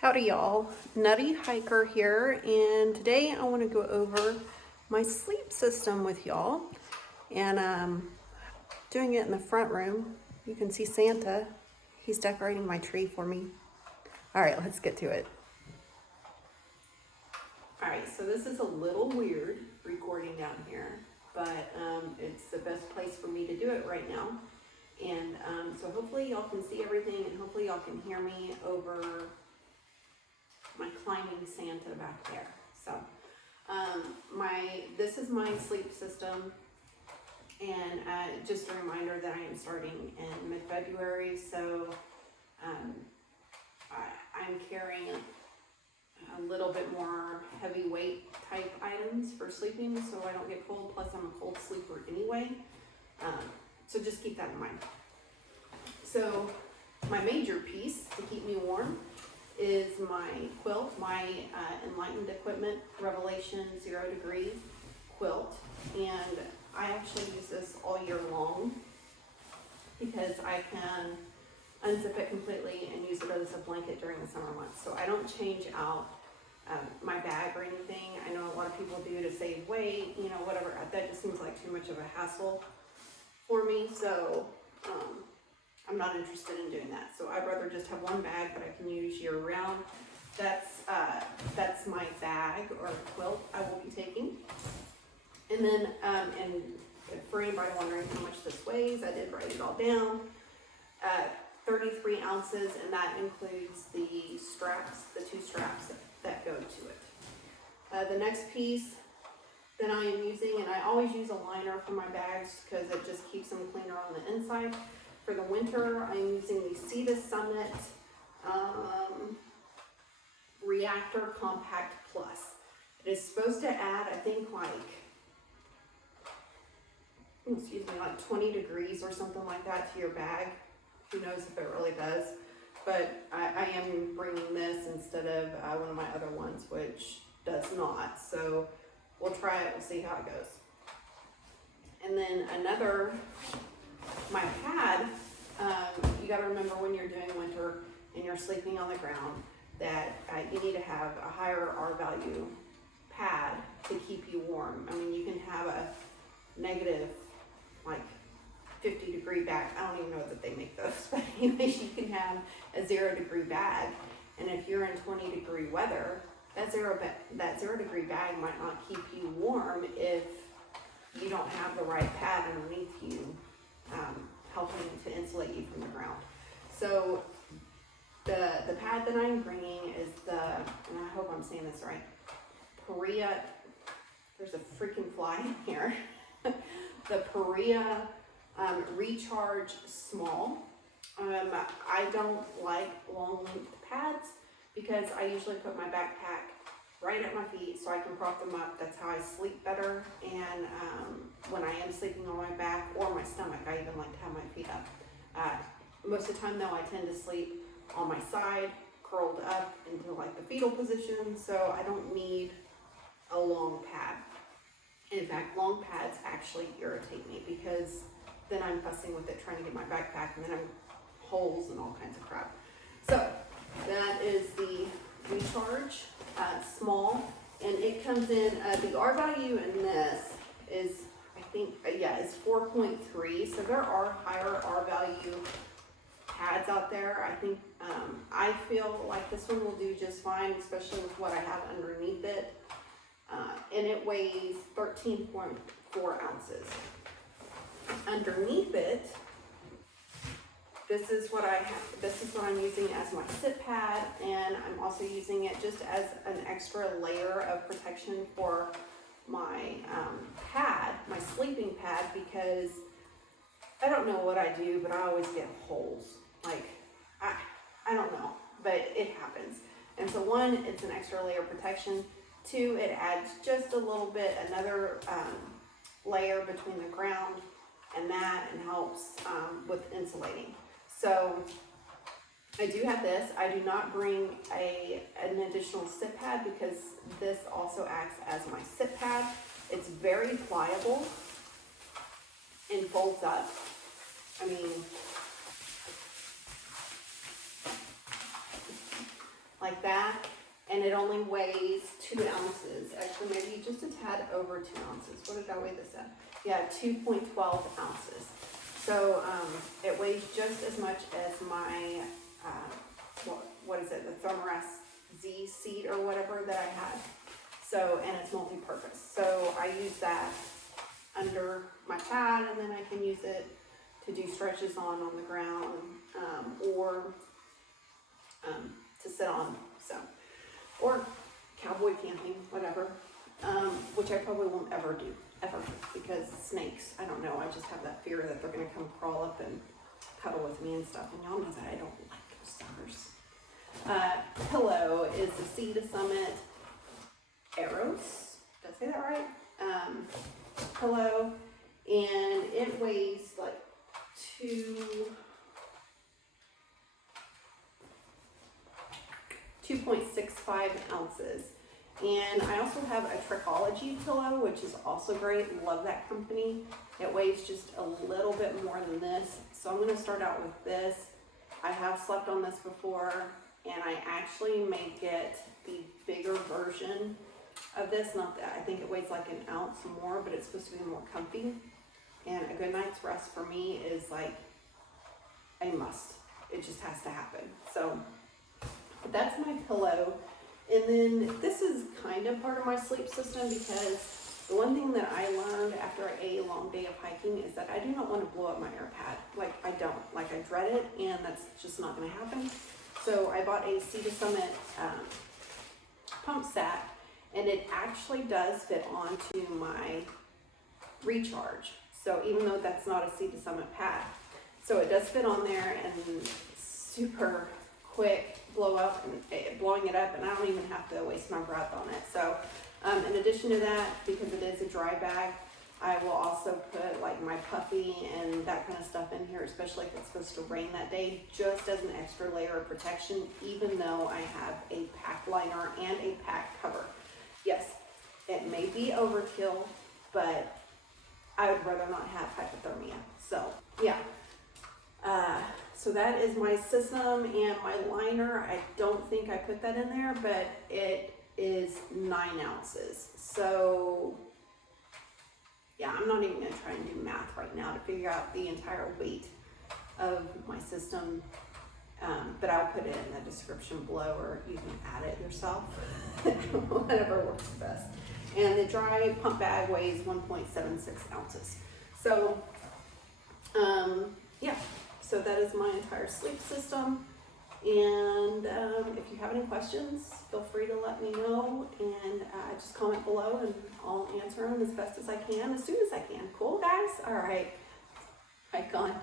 Howdy y'all, Nutty Hiker here, and today I want to go over my sleep system with y'all, and doing it in the front room. You can see Santa, he's decorating my tree for me. All right, let's get to it. All right, so this is a little weird recording down here, but it's the best place for me to do it right now. And so hopefully y'all can see everything, and hopefully y'all can hear me over my climbing Santa back there. So this is my sleep system, and just a reminder that I am starting in mid-February, so I'm carrying a little bit more heavyweight type items for sleeping so I don't get cold, plus I'm a cold sleeper anyway, so just keep that in mind. So my major piece to keep me warm is my quilt, my Enlightened Equipment Revelation 0 Degree quilt, and I actually use this all year long because I can unzip it completely and use it as a blanket during the summer months. So I don't change out my bag or anything. I know a lot of people do to save weight, you know, whatever. That just seems like too much of a hassle for me, so I'm not interested in doing that. So I'd rather just have one bag that I can use year round. That's my bag or quilt I will be taking. And then, and for anybody wondering how much this weighs, I did write it all down. 33 ounces, and that includes the straps, the two straps that go to it. The next piece that I am using, and I always use a liner for my bags because it just keeps them cleaner on the inside. For the winter, I'm using the Sea Summit Reactor Compact Plus. It is supposed to add, I think, like 20 degrees or something like that to your bag. Who knows if it really does, but I am bringing this instead of one of my other ones, which does not. So we'll try it, we'll see how it goes. And then my pad, you gotta remember when you're doing winter and you're sleeping on the ground that you need to have a higher R value pad to keep you warm. I mean, you can have a negative, like 50 degree bag. I don't even know that they make those, but anyways, you can have a 0 degree bag. And if you're in 20 degree weather, that zero degree bag might not keep you warm if you don't have the right pad underneath you, helping to insulate you from the ground. So the pad that I'm bringing is and I hope I'm saying this right, Perea, there's a freaking fly in here, the Perea Recharge Small. I don't like long length pads because I usually put my backpack right at my feet so I can prop them up. That's how I sleep better. And when I am sleeping on my back or my stomach, I even like to have my feet up. Most of the time though, I tend to sleep on my side, curled up into like the fetal position, so I don't need a long pad. In fact, long pads actually irritate me because then I'm fussing with it trying to get my backpack, and then I'm holes and all kinds of crap. So that is the Recharge Small, and it comes in, the R value in this is, I think, is 4.3. So there are higher R value pads out there. I think, I feel like this one will do just fine, especially with what I have underneath it. And it weighs 13.4 ounces. Underneath it, this is what I'm using as my sit pad, and I'm also using it just as an extra layer of protection for my pad, my sleeping pad, because I don't know what I do, but I always get holes. Like, I don't know, but it happens. And so one, it's an extra layer of protection. Two, it adds just a little bit, another layer between the ground and that, and helps with insulating. So I do have this. I do not bring an additional sit pad because this also acts as my sit pad. It's very pliable and folds up. I mean, like like that, and it only weighs 2 ounces. Actually, maybe just a tad over 2 ounces. What did I weigh this at? Yeah, 2.12 ounces. So it weighs just as much as my, what is it, the Thermarest Z seat or whatever that I had. So, and it's multi-purpose. So I use that under my pad, and then I can use it to do stretches on the ground, or to sit on, so, or cowboy camping, whatever, which I probably won't ever do, ever, because snakes, I don't know, I just have that fear that they're gonna come crawl up and cuddle with me and stuff, and y'all know that I don't like those suckers. Pillow is the Sea to Summit Eros, did I say that right? Pillow, and it weighs like 2.65 ounces. And I also have a Trichology pillow, which is also great. Love that company. It weighs just a little bit more than this. So I'm going to start out with this. I have slept on this before, and I actually may get the bigger version of this. Not that I think it weighs like an ounce more, but it's supposed to be more comfy. And a good night's rest for me is like a must. It just has to happen. So that's my pillow. And then this is kind of part of my sleep system, because the one thing that I learned after a long day of hiking is that I do not want to blow up my air pad. Like, I don't. Like, I dread it, and that's just not going to happen. So I bought a Sea to Summit pump sack, and it actually does fit onto my recharge. So even though that's not a Sea to Summit pad, so it does fit on there, and super quick blowing it up, and I don't even have to waste my breath on it. So in addition to that, because it is a dry bag, I will also put like my puffy and that kind of stuff in here, especially if it's supposed to rain that day, just as an extra layer of protection, even though I have a pack liner and a pack cover. Yes, it may be overkill, but I would rather not have hypothermia. So yeah. So that is my system, and my liner, I don't think I put that in there, but it is 9 ounces. So yeah, I'm not even gonna try and do math right now to figure out the entire weight of my system, but I'll put it in the description below, or you can add it yourself, whatever works best. And the dry pump bag weighs 1.76 ounces. So yeah. So that is my entire sleep system, and if you have any questions, feel free to let me know, and just comment below, and I'll answer them as best as I can, as soon as I can. Cool, guys? All right. Hike on.